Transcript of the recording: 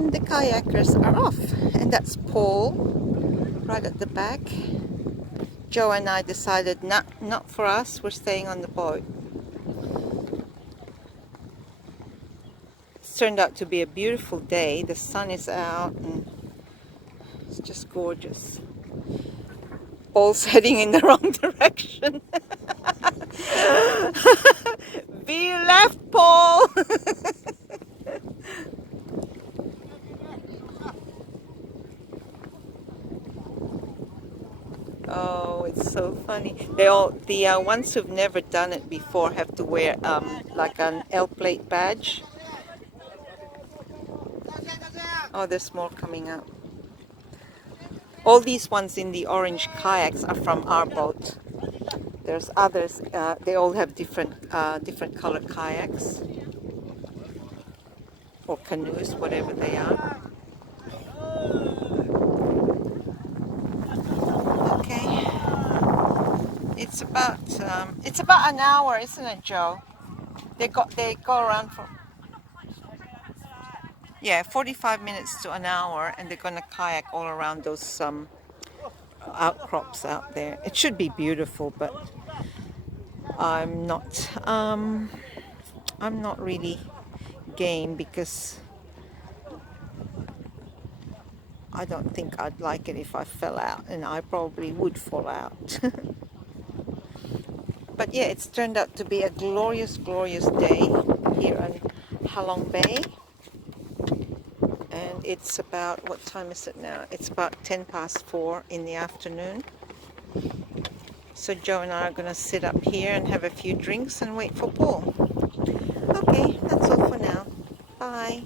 And the kayakers are off. And that's Paul right at the back. Joe and I decided not for us. We're staying on the boat. It's turned out to be a beautiful day. The sun is out and it's just gorgeous. Paul's heading in the wrong direction. Be left, Paul. Oh, it's so funny. The ones who've never done it before have to wear like an L plate badge. Oh, there's more coming up. All these ones in the orange kayaks are from our boat. There's others. They all have different colored kayaks or canoes, whatever they are. Okay. It's about an hour, isn't it, Joe? They go around for 45 minutes to an hour, and they're gonna kayak all around those outcrops out there. It should be beautiful, but I'm not really game because I don't think I'd like it if I fell out, and I probably would fall out. But yeah, it's turned out to be a glorious, glorious day here on Halong Bay. And it's about, what time is it now? It's about 4:10 in the afternoon. So Joe and I are going to sit up here and have a few drinks and wait for Paul. Okay, that's all for now. Bye.